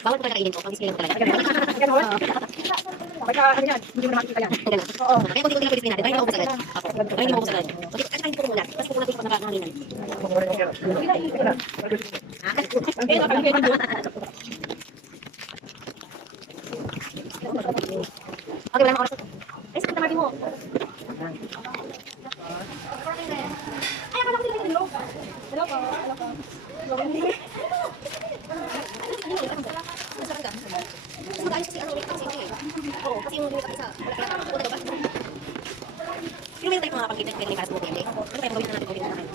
Bawal ko kainin ko, pang display lang talaga. Baka ano yan, hindi mo na makikita yan. Oo. Kaya kung hindi ko na natin, dahil maubos agad. Dahil hindi maubos agad. Okay, kain ko muna. Tapos pupunta ko sa nanginan. Okay, wala na oras. Ay, sakit na Martin mo. Ay, akala ko din hello. Hello po. Hello po. Mas mag-ayos kasi ano, kasi ito eh. Oo, kasi yung lumit sa wala kaya ba? Pero meron tayong mga pang-gate na para sa buhay, hindi? Ano kaya gawin na natin kung hindi naman?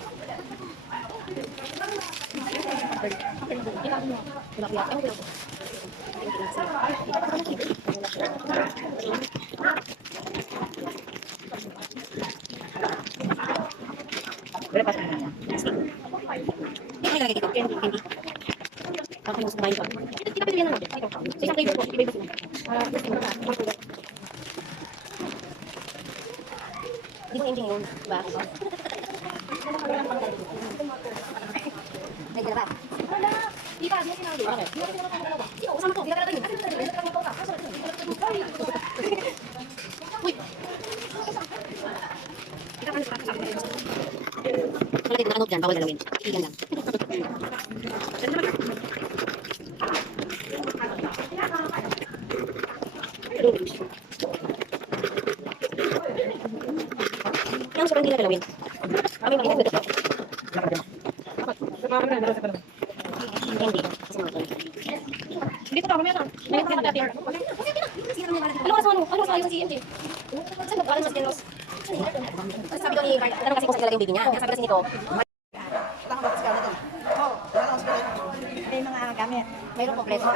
Hindi ko nilagay dito. Hindi. Ako yung sumayin ko. Kita pili yan naman. Isang flavor po. Ibig ko sila. Hindi ko engine yun. Diba? May gila ba? Di ba? Di ba kinali? Okay. Sino? Usama ko. Di ka talaga yun. Uy! Kita ka nagpapasama ko. Kung lagi nakanood dyan, bawal galawin. Iyan lang. Yang suka nila galawin. Kami makikita dito. Hindi. Hindi ko pa mamaya na. May mga dati. Ano oras mo? Ano oras mo si MJ? Saan ba sa Stelos? Sabi daw ni Carla, tanong kasi kung saan yung baby niya. Kaya sabi kasi nito, May mga gamit. mayroong kompleto.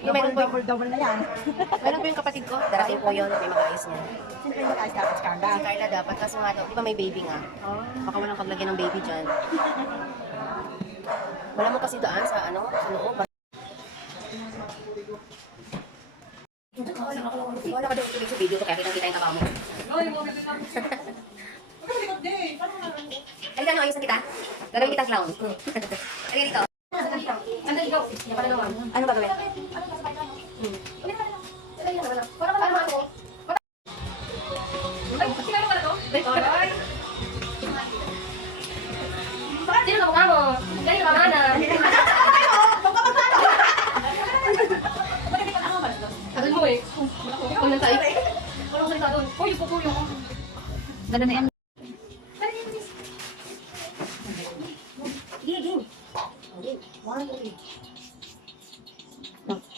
Yung mayroon po Double na yan. mayroon po yung kapatid ko, darating po yun, may mag-ayos niya. Siyempre yung ayos ka sa Carla. Si Carla dapat, kaso nga daw, di ba may baby nga? Baka walang paglagyan ng baby dyan. Wala mo kasi daan sa ano, sa loob. Wala ka daw tubig sa video to, kaya kitang-kita yung taba mo. Halika na, ayusan kita. Gagawin kitang clown. Halika dito. Ano ba gawin? Sino ka mukha mo? Ganyan ka mana. Tagal mo eh. Huwag nang tayo. Walang salita doon. Uy, yung pupuyo ko. Ganda na yan.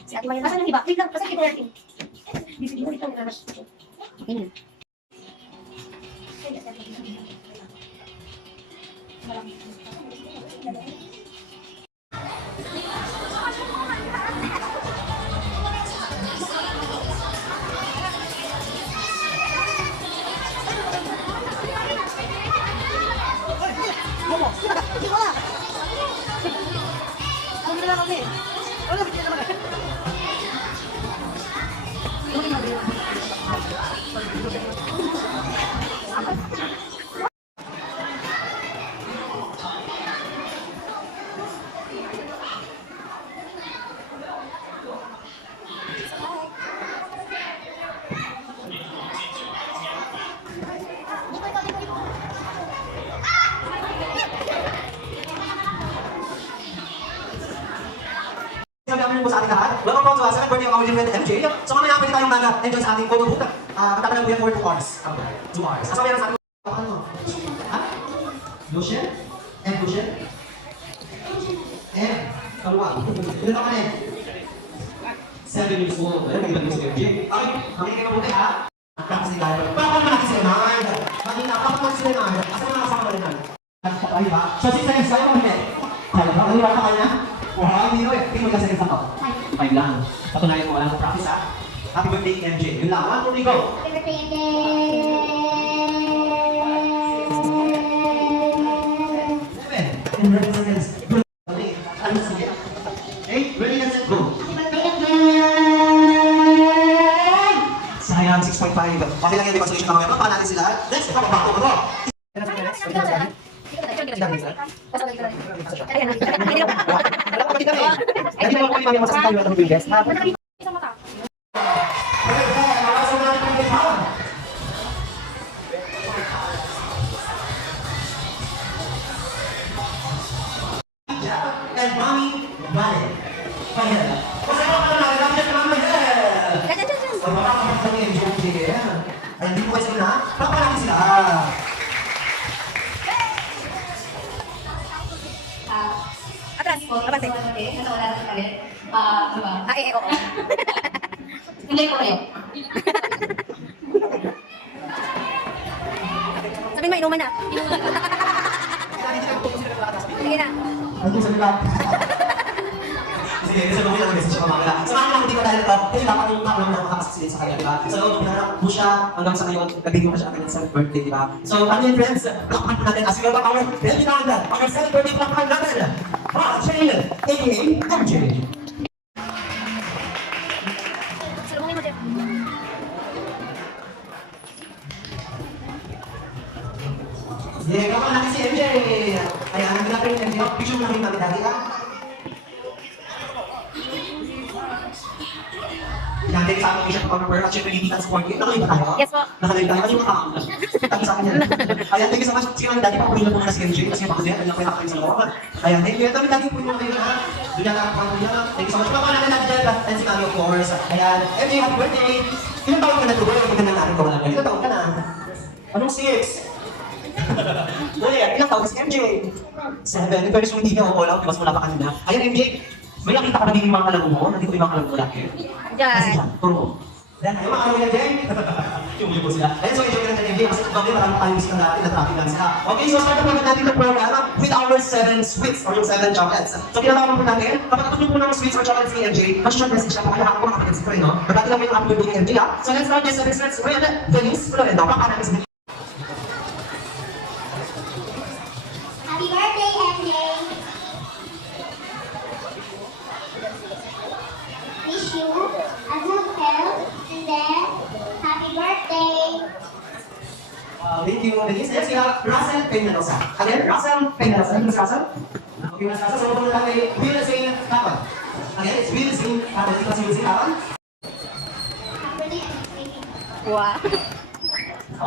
Si Ate Maya, asan yung iba? Wait lang, pasakit na natin. Dito ang rush. Okay na. Sabi po sa ating lahat. Welcome po to our 7th birthday of our dear friend MJ. So mamaya pwede tayong enjoy sa ating photo booth. Magtatagal po yan for 2 hours. 2 hours. Sabi yan sa ating... Ano? Ha? Lucian? M. Lucian? M. Kaluwag. Ilan ka man 7 years old. Ayun, magiging mo si MJ. Okay, makinig kayo mabuti ha. Practice ni Leonard. Bakit naman natin si Leonard? Magina, bakit naman si Leonard? Asa naman kasama ka Leonard? Ay ba? So 6 seconds tayo mo hindi. Kaya ba? Ano ba ka kanya? Wow, hindi ko eh. Tingnan mo ka seconds na to. 5 lang. Patunayan mo, walang practice ha. Happy birthday, MJ. Yun lang. 1, 2, 3, go! Happy birthday, MJ! 7. And ready, seconds. Go. Okay. Ano sige? 8. Ready, and set, go. Happy birthday, MJ! Sayang, 6.5. Okay lang yan, may consolation kami. Paano natin sila? Next, ito, pabato ko to. Hindi naman kami masasabi tayo ng biggest. Isang mata. And mommy, money. Ayan. Kasi ako na nagamit ng mama. So, makakapagpapag yung joke niya. Ay, hindi po kayo sila. Pakapalaki sila. Atras. Abante. Oo. Hindi ko rin. Sabihin mo, inuman na. Sige na. Ano sa nila? Sige, kasi kung ilang message ko mamaya. Sa mga hindi ko dahil ito, kasi dapat yung maklong na makakasasilid sa kanya, di ba? So, pinarap mo siya hanggang sa ngayon, nabigyan mo siya ang kanyang 7th birthday, di ba? So, ano yun, friends? Lakpan po natin as we welcome our very talented, our 7th birthday lakpan natin. Shane, a.k.a. MJ. Salubungin mo, Jeff. Yeah, kapan natin si MJ. Ayan, nandun natin yung MJ. Picture mo na rin namin dati, ha? Natin sa amin siya pag at syempre hindi tayo support. Nakaliba tayo? Yes po. Nakaliba tayo. Ano yung makakam? Tapos sa akin yan. Ayan, thank you so much. Sige namin dati, papunin na po na si MJ kasi yung pakasya, kanyang pinakain sa loob. Ayan, thank you. Dami dati po yung mga kayo na. Doon yan ang pangkuya. Thank you so much. Papa natin natin dyan. And si Kami, of course. Ayan, MJ, happy birthday. Ilang taon ka na tuloy? Ilang natin ko wala na. Ilang taon ka na? Anong 6? Uy, ilang taon ka si MJ? 7. Pero hindi niya ako lang. Mas wala pa kanina. Ayan, MJ. May nakita ka na din yung mga kalaro mo? Nandito yung mga kalaro mo laki. Kasi siya, turo ko. Ayan, yung mga kalaro yan, Jay. Yung po sila. Ayan, so enjoy ka na Jay. Kasi kung marami tayong bisita natin, na-traffic lang sila. Okay, so start na natin yung program with our 7 sweets or yung 7 chocolates. So pinatawagan po natin, kapag tapos po ng sweets or chocolates ni MJ, mas-short message lang po kaya ako makapagod si Fred, no? Kapag lang mo yung upload ni MJ, ha? So let's start this 7 sweets with Denise Florendo. Pakakanan si Happy birthday, MJ! Wish you a good health and then happy birthday! Thank you, Denise. Next, we have Russell Peñalosa. Again, Russell Peñalosa. Who's Russell? Okay, Russell. So, we're going to Will Zane Kapon. Again, it's Will Zane Kapon. Ito si Will Zane Kapon. Happy birthday, MJ! Wow.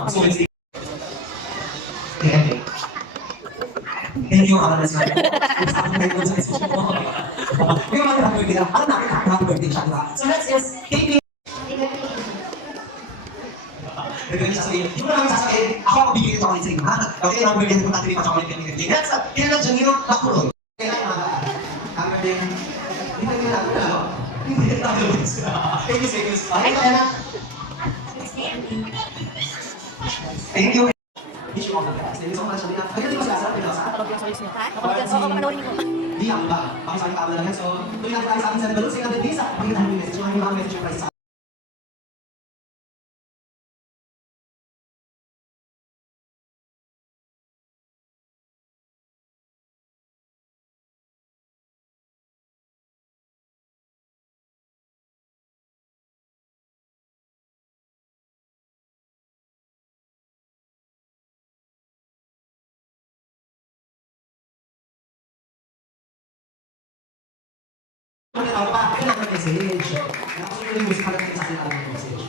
So, Will Zane. Okay. Thank you, Akalas. Thank you sa message mo. Yung mga happy birthday na. Alam natin, happy birthday siya, di ba? So, next is Kate. Nagawin siya sabihin, hindi mo namin sasabihin, ako ang bibigyan chocolate sa inyo, ha? Okay, ang bibigyan ko natin yung chocolate kami ng Next, kailan Janino Makuroy. Kailan yung mga happy birthday. Hindi pa yung natin, ano? Hindi na tayo sila. Thank you, thank you. Okay, Diana. Thank you. Wish you all the best. Thank you so much, Janino. Pagdating ko sila sa Pinosa. Kapalog yung solis niya. Ha? Kapalog yan. Oo, papanoorin ko. Hindi ako ba? Pakisabi ka lang yan. So, tuloy natin tayo sa ating 7 balloons. Sige natin, Lisa. Pakita namin yung message. Yung mga message yung price sa Ano pa? Kailan ang message? Nakasunin yung music natin sa ating ating message.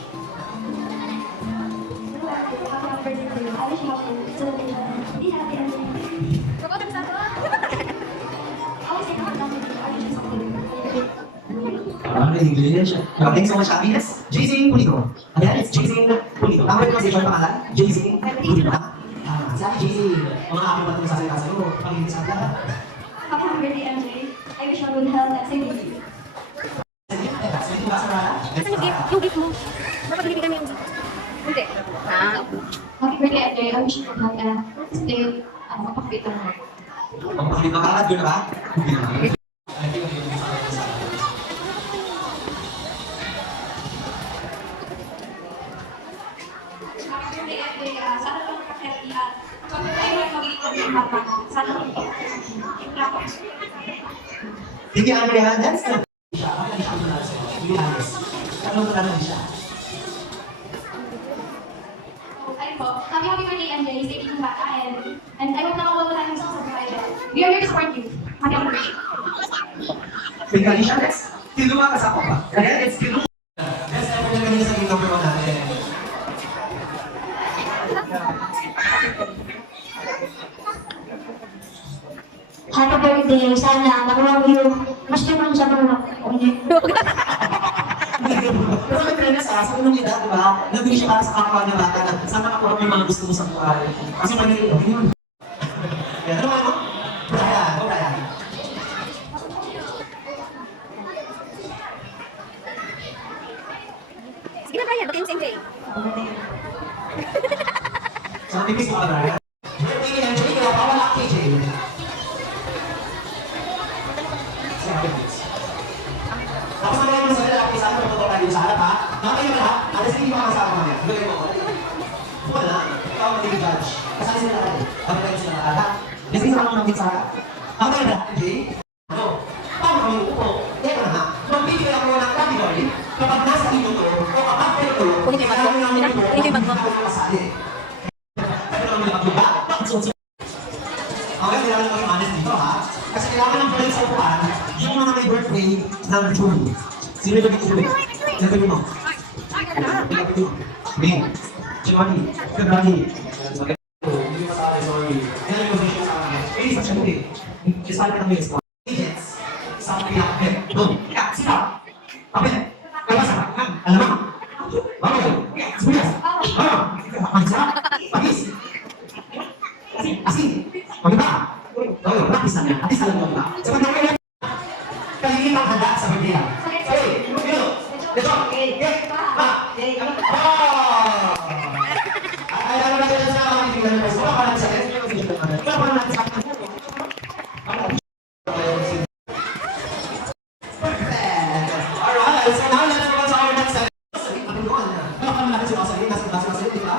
English. Thanks so much, happiness. JZ Pulido. Again, it's JZ Pulido. Tama yung message yung pangalan? JZ Pulido. Sabi JZ, mga happy ba ito sasalita sa'yo? Pag-ibig sa atin. Happy birthday, MJ! I wish you good health and safety. Saan yung gift? Yung gift mo? Dapat bibigyan mo yung gift. Hindi. Ah. Happy birthday, MJ! I wish you good health and stay mapakita mo. Pagpakita ka, doon ba? Hindi Andrea, that's the siya. Bakit siya ang nanalo sa'yo? Hindi Andres. Ano mo nanalo siya? po. Happy birthday, MJ. Stay tuned bata. And I hope nakakuha tayo ng songs sa Friday. We are here to support you. Happy birthday. Tingnan siya, let's kiluma ka sa ako pa. Kaya let's kiluma. Let's ever na ganyan sa yung number 1 natin. Happy birthday. Sana makuha mo yung mas naman sa mga Pero may premise sa unang edad, di ba? Nabili siya para sa kapwa niya bata na sana makuha mo yung mga gusto mo sa buhay. Kasi mali, okay yun. Yan, ano ano? Brian, go Brian. Sige na, Brian. Batiin si MJ. So, tipis mo ka, Brian. Birthday ni MJ, kaya pawala kay KJ. Tapos naman yung sila, ako isa, matuturo tayo sa harap, ha? Nakakayo na, ha? Alas hindi pa kasama mo niya. Bigay mo ako. Wala, ikaw ang judge. Kasali sila tayo. Kapag tayo sila nakala. Kasi isa lang namin sa harap. Ako tayo na, MJ? Ano? Paano kami upo? Teka na, ha? Magbibigay ako ng category kapag nasa ito to, o kapag ito, Kunin yung bag mo. Kunin yung bag mo. Okay, kailangan naman yung dito, ha? Kasi kailangan ng friends sa upuan, yung mga may birthday number 2. Sino yung nag-ibig? Sabi mo. Me. Chimani. Kabrani. Hindi masali, sorry. Yan yung position sa akin. Eh, sa syempre. Isali ka ng may squad. Agents. Sabi niya, doon. Sila. Kapit. Kalasa. Alam mo. Bago. Sibuyas. Pansa. Pagis. Asin. Pagkita. Oh, practice na niya. Atis alam mo ba? Sa pagkakaya. Kalingin ang handa sa birthday. Okay. Dito. Dito. Ay, alam natin sa mga kaibigan ng Pasko. Wala pa natin sa akin. Wala pa natin sa akin. Perfect. Alright. So now, let's go to our next segment. Wala pa natin sa akin. Nasa basa, di ba?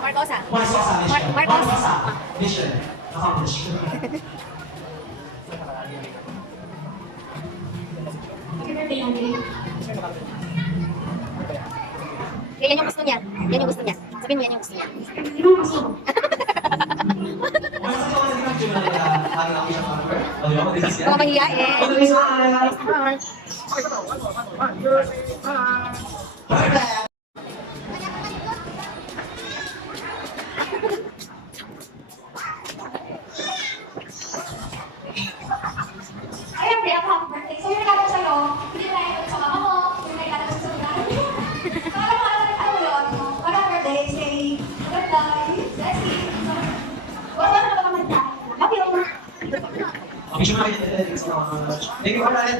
Marcosa. Marcosa. Mission accomplished. Happy birthday, MJ. Yan yung gusto niya. Yan yung gusto niya. Sabihin mo yan yung gusto niya. Mga mahihiyain. Ay, MJ, ako happy birthday. So, yung regalo ko sa'yo, hindi mo na sa mama mo, yung regalo ko sa regalo mo. Kaya mo, ano yun? Happy birthday, say, birthday, blessing. Wala na naman naman tayo. Happy birthday. Thank you for that.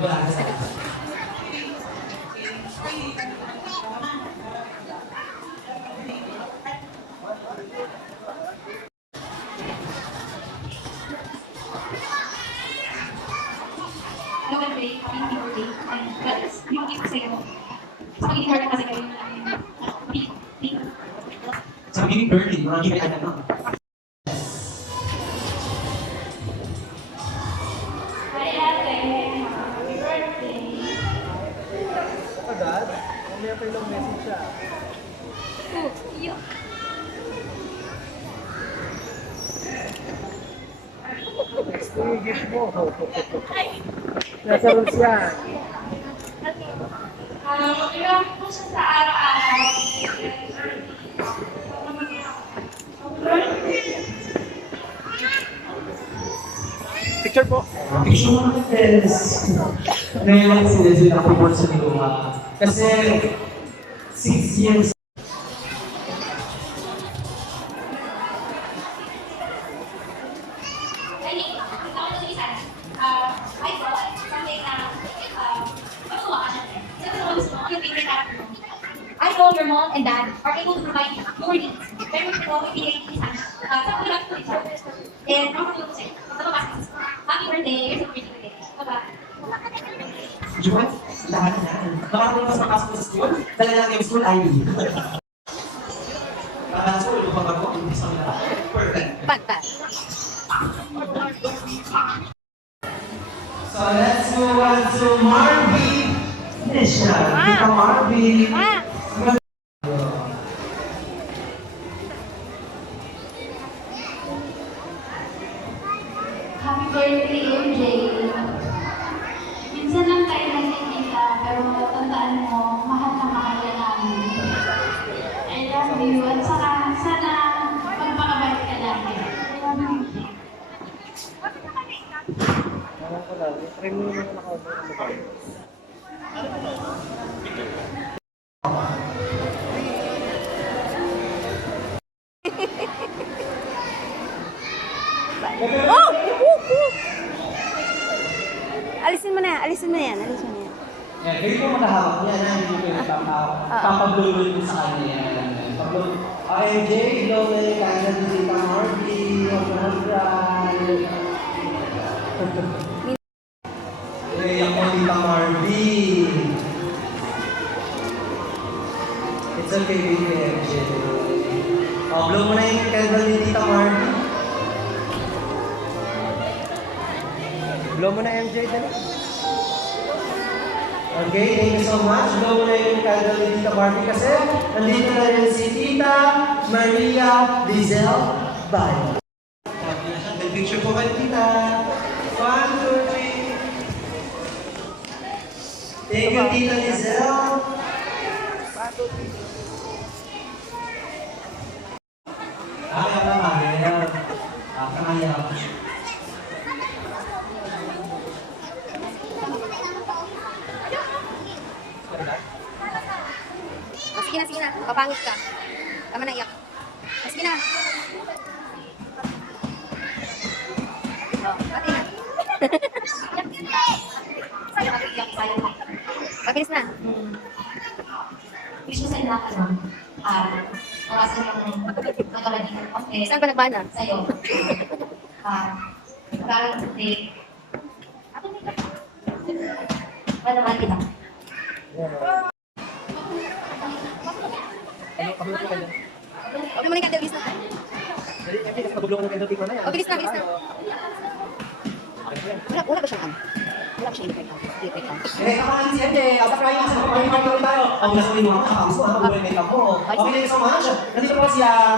Wala. Hello, MJ. Happy birthday. And, well, yung gift ko sa'yo. Spaghetti heart kasi kayo. Sa beginning birthday, mga giving item na. Hi, ate. Happy birthday. Agad? Mamaya pa ilang message siya. Next to yung gift mo. Nasa rules yan. Ilang po siya sa araw-araw. Picture po. Picture is ngayon sila ako sa Luma. Kasi 6 years I know your mom and dad are able to provide your needs. Pero ito, ibigay ni sana. Sa mga po ito. And ako yung sa'yo. Happy birthday. You're so birthday. Bye-bye. Jumat, lahat na. Baka kung mas makasok sa school, dala lang yung school ID. So, yung pag ako, hindi sa mga. Perfect. Pat. So, let's move on to Marby. Finish na. Dito Marby. Happy birthday, MJ. Minsan lang tayo nakikita, pero tandaan mo, mahal na mahal ka namin. I love you. At saka, sana magpakabalik ka lagi. I love you. Alam ko lang, try mo yung naka-over sa bahay. Oh! Alisin mo na yan. Yeah, hindi ko makahawak yan. Hindi ko pwede papabulol ko sa kanya yan. MJ, Lola, kaya na si Marby. Ako ni Marby. It's okay, baby, MJ. Blow mo na yung candle ni Tita Marby. Blow mo na MJ, dali. Okay, thank you so much. Blow mo na yung candle ni Tita Marby kasi nandito na rin si Tita Maria Lizelle Bayo. Picture po kayo, Tita. 1, 2, 3. Thank you, Tita Lizelle. Kaya na, Maria. Kaya. Sige na. Papangit ka. Tama na iyak. Sige na. Pati na. Pabilis na. Wish ko sa inyo ka lang. Orasan yung magkakaling. Okay. Saan ka nagbana? Sa'yo. Magkakaling birthday. Wala naman kita. Huwag mo na yung candle, bilis na. Pagbublong ko ng candle, tingnan na yan. O, bilis na. Wala ba siyang Wala ba siyang electric lamp? Come on, si MJ. After trying kasi mag-party tayo. Ang nasa mo yung mga kakauso, ha? Buhay na yung mo. Okay, thank you so much. Nandito po siya.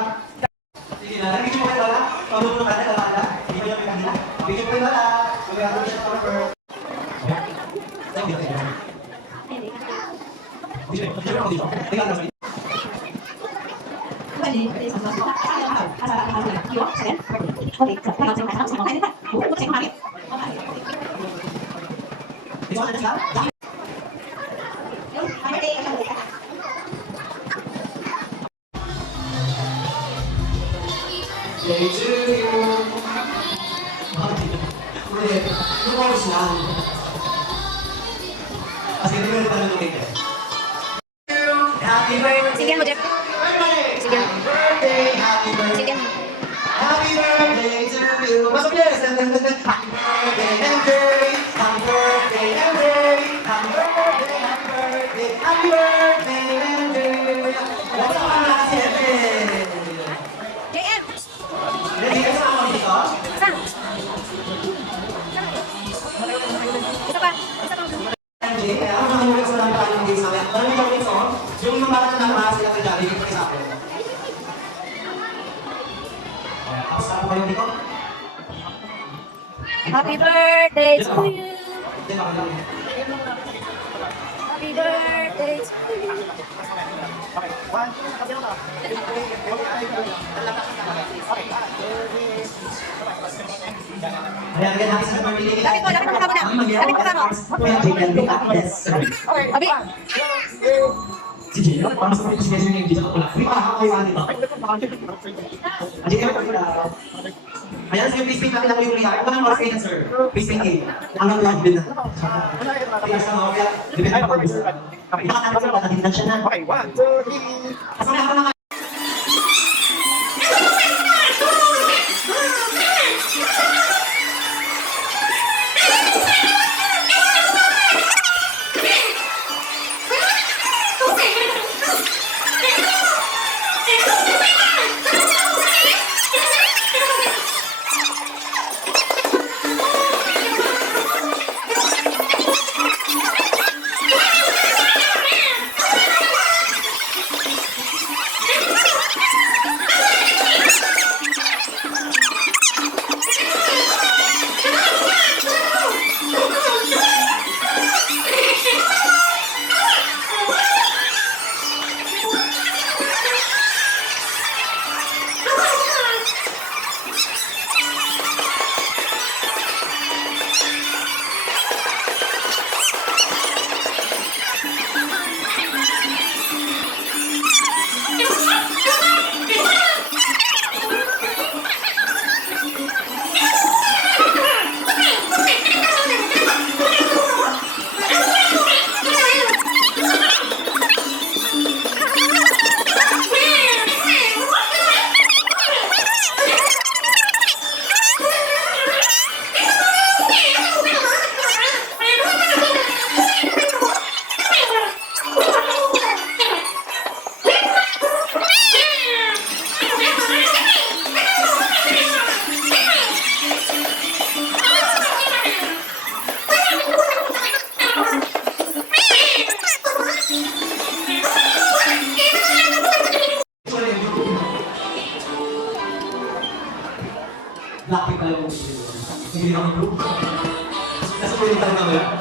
Sige na, nag-video mo kayo wala. Pabulong mo na wala. Hindi ko yung pinagila. Video mo kayo wala. Magagawa siya ng cover. Thank you. Day to you. Ulit. Lumos lang. Kasi hindi mo rin tanong ulit eh. Happy birthday. Sige mo, Jeff. Sige. Happy birthday. Happy birthday. Sige. Happy birthday to you. Masok yes. Happy birthday, MJ. Happy birthday, MJ. Happy birthday, happy birthday. Happy birthday, MJ. What's up, mga si MJ? JM! Hindi ka sama mo dito? Saan? Isa pa. MJ, kaya ako manulit sa lang tayo ng game sa akin. Alam niyo yung song? Yung mga bata na nakahas sila kay Jollibee, dito sa akin. Tapos ako kayo dito? Happy birthday to you. Hindi, baka lang. Happy birthday to you. Ayan, ayan, happy sa birthday nila. Lapit mo na mo. Lapit mo na mo. Abi. Si Gino, parang sa pwede siya yung dito ko lang. Hindi pa ako kayo dito. Ayan, kayo na. Ayan, sige, please pick natin ang yung liha. Ito ng oras kayo na, sir. Please pick it. Hanggang live din na. Tingnan sa mga kaya. Depende pa sir. Nakakatawa sa bata, tindan siya na. Okay, 1, 2, 3. Kasama na ako ng Lucky pala mo. Hindi na ako. Nasa pwede tayo na ba?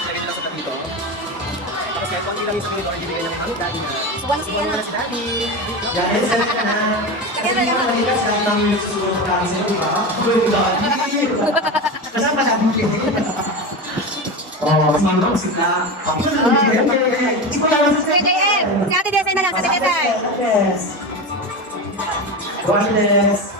Lagay lang sa dito. Tapos kahit konti lang yung sa dito, ay bibigyan ng aming daddy na. Suwan si Ian. Si daddy. Yan, and send ka na. Kasi nga kanina, saan kami nagsusunod ng kami sa'yo, di ba? Good daddy. Kasama ka natin. Oh, mas mandang sila. Ako na lang. Hindi ko lang sa Si JM. Si Ate Desay na lang. Si Ate Desay. Yes. Goodness.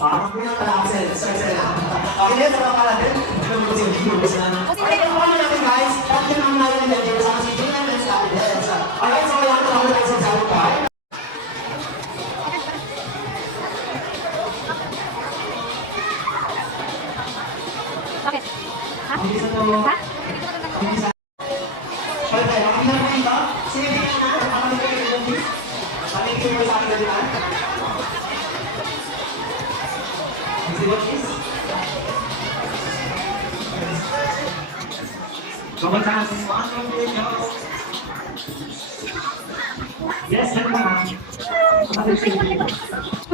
Parang ko na pala ako sa'yo. Okay, let's talk about it. Ito mo kasi yung video na. Okay, ano natin guys? Bakit naman natin yung video sa si Jim and sa Ades? Alright, so yan ako tayo sa Zaro Park. Bakit? Ha? Hindi sa to. Ha? Hindi sa. Okay, makikita mo dito? Sige, tingnan na. Makikita mo dito. Makikita mo sa akin na dito. See what is? Sobrang taas ng mga video. Yes, everyone.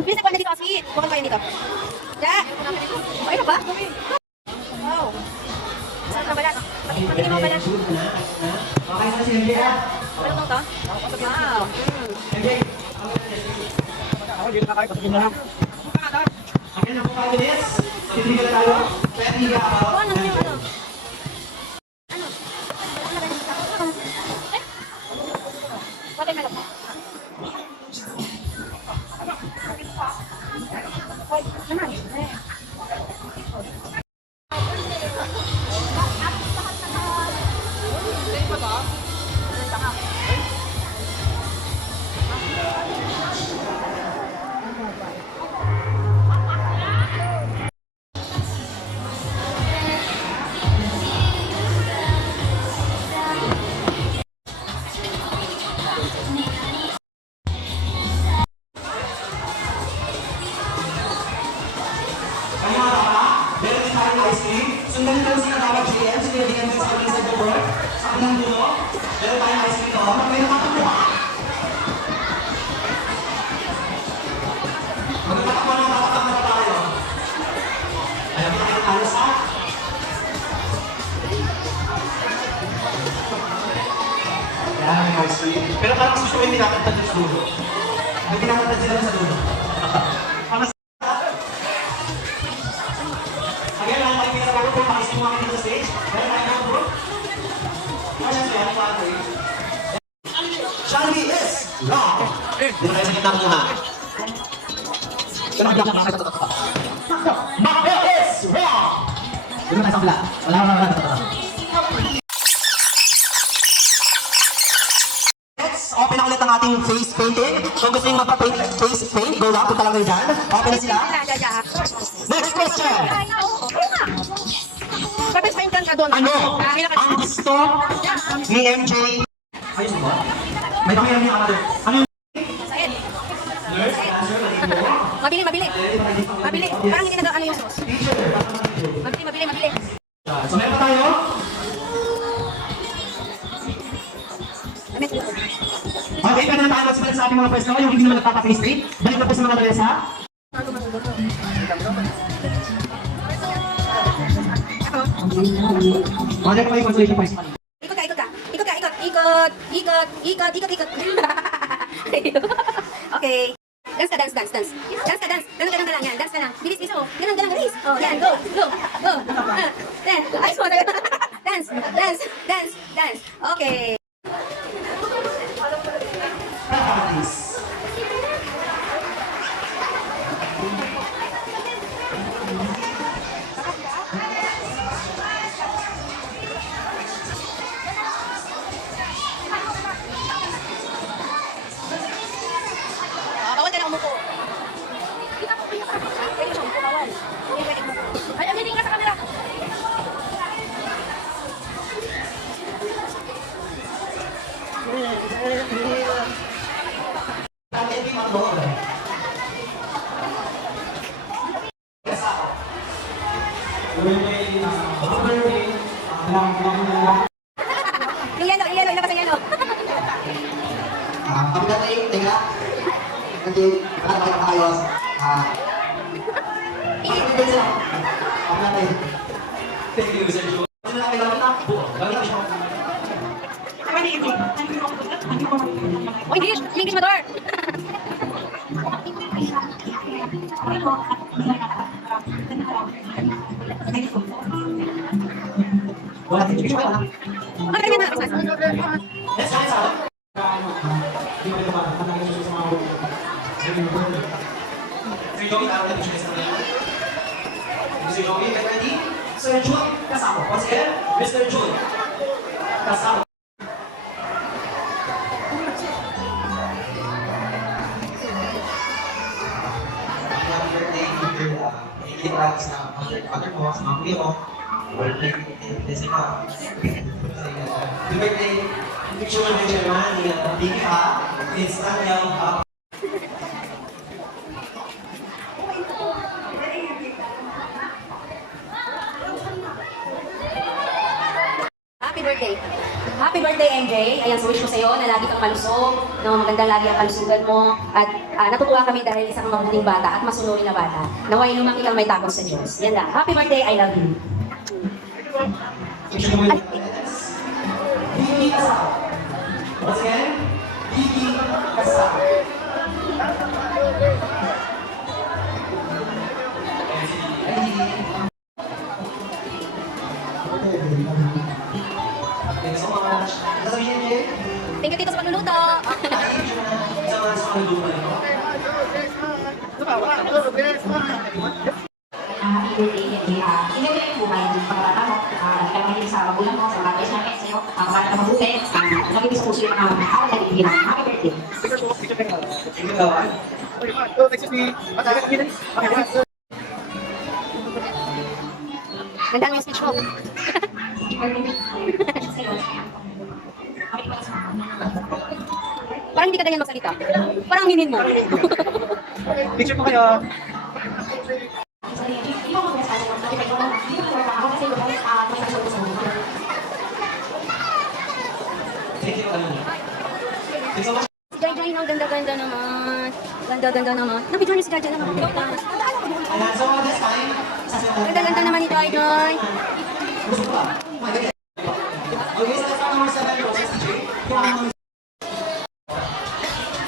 Bisa ko na dito kasi. Bukod pa yun dito. Ja! Okay na ba? Wow. Saan ka ba yan? Patingin mo ba yan? Okay, sa si MJ. Ano to? Wow. MJ. Ako, hindi nakakain. Patigin na lang. Akin na po 5 minutes. Titigil na tayo. Pwede hindi ako. Ano yung ano? Ano? Patay na lang. Hoy, naman. Ay, mga baka, meron din tayong ice cream. Sundan nyo lang sila tawag GM. Sundan din kami sa kanya sa door. Sa kanyang dulo. Meron tayong ice cream doon. May nakatakbo. Magkakatakbo na matatakbo na tayo. Ayan, tayo tayo sa... Ayan, may ice cream. Pero parang susuin din natin sa dulo. May pinakatad sila sa dulo. Again, lang tayo pinagawa po, makisimuha kami sa stage. Meron tayo ng group. Ano siya? Ano pa ito? Shall we is wrong. Dito tayo sa gitna muna. Baka is wrong. Dito tayo sa kabila. Wala. Let's open na ulit ang ating face painting. Kung gusto nyo magpa-paint, face paint, go lang. Punta lang kayo dyan. Open na sila. Next question. Kapit pa yung ka doon. Ano ang gusto ni MJ? Ayun mo? May pakiram niya ako. Ano yung Sa'yo. nurse? Answer, mali mo? Mabili. Mabili. Parang hindi na daw ano yung sauce. Teacher. Mabili. So meron pa tayo? Okay, pwede na tayo magsimula sa ating mga pwesto. Yung hindi naman nagpapa-face paint. Balik na po sa mga dresa. Mga pa yung consolation prize pa. Ikot. Okay. Dance. Dance ka lang yan. Dance ka lang. Bilis. Ganun, bilis. Oh, yan. Go. Dance. Ay, so Dance. Okay. Bawal ka na umupo. Ay, ang galing ka sa camera. Yung yellow, ilabas ang yellow. Happy birthday, teka. Nanti, nakakita ka ayos. Happy birthday. Happy birthday. Thank you, Sir Joe. Ano lang, lagi na. Lagi na siya. Oh, English! English motor! Wala, hindi ko wala. Ano kaya na? Yes, yes, Hindi ko ito ba? Patangin siya sa mga ulo. Sir Joey, tawag natin siya sa mga. Sir Joey, get ready? Sir Joey, kasama. Once again, Mr. Joey. Kasama. Happy birthday, Peter. Hindi practice na mother mo, sa mga kuya mo. Birthday, kasi ka. Happy birthday. Picture mo ng chairman, hindi ka. Instant yung Happy birthday. Happy birthday, MJ. Ayan, wish ko sa'yo na lagi kang malusog, no, magandang lagi ang kalusugan mo, at natutuwa kami dahil isang mabuting bata at masunurin na bata. Naway lumaki kang may takot sa Diyos. Yan lang. Happy birthday, I love you. picture mo yung Bibi Kasama. Once again, Bibi Kasama. Thank you so much. Sasabihin niyo, Thank you, Tito, sa pagluluto. Happy birthday, enjoy mo yung buhay, pagkakata mo, ikalamahin sa magulang mo, sa mga pwes namin sa'yo, para ka mabuti, lagi sa puso yung araw na ibigin. Happy birthday! Thank you, Lawan. Gandaan mo yung speech mo. Parang hindi ka ganyan magsalita. Parang minin mo. Picture mo kayo. Thank you, Lawan. Thank you so much. Si Joy Joy, ang ganda-ganda naman. Ganda-ganda naman. Napicture niyo si Joy Joy naman. And so this time, Ganda-ganda naman ni Joy Joy. gusto ko ba? Okay, so that's number 7, Roses DJ.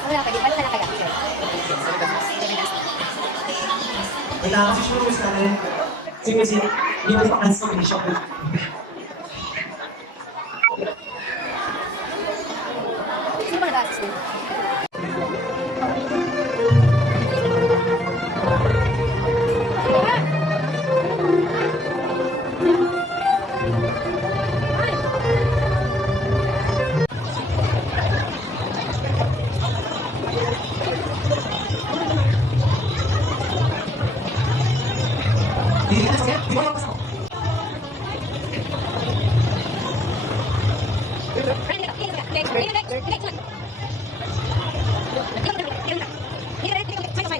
Wala ka, di ba? Wala ka kaya. Wala kasi siya rules natin. Kasi hindi mo pa-cancel yung shop. Sino ba nag-assist mo? Hindi ka sakit, di ba yung kasama?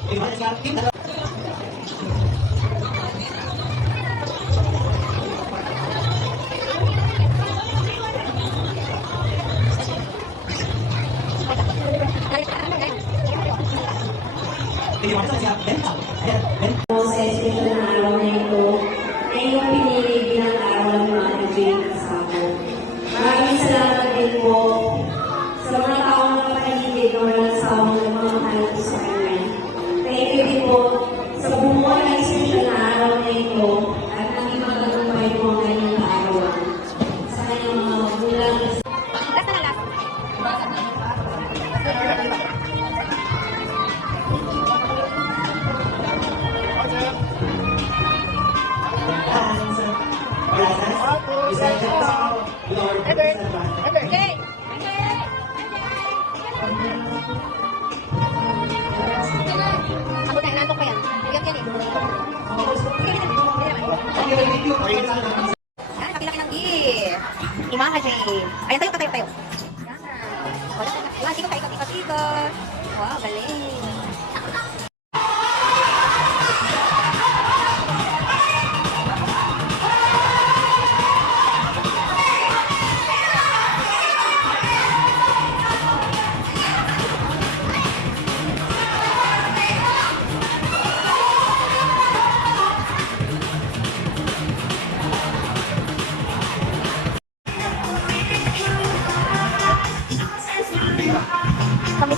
Di ba, Edgar? Hindi ba, siya, dental. Ayan, dental. Sa espesyal na araw na ito, na iyong pinili bilang araw ng mga Pinoy kasama. Maraming salamat din po sa mga taong napaligid na walang sawang nagmamahal ko sa kanya. Thank you din po sa bumuo na espesyal na araw na ito at naging magtagumpay po ang kanyang kaarawan. Sa kanyang mga magulang na Last na lang, last. Okay. Ako na, inantok pa yan. Yan yan eh. Yan, pakilaki ng gift. Imaha, Jane. Ayan, tayo. Yan. Wala, ikot. Wow, galing. kami.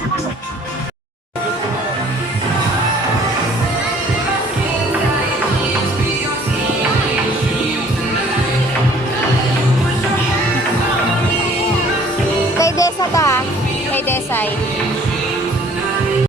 Kay Desa ta. Kay Desay.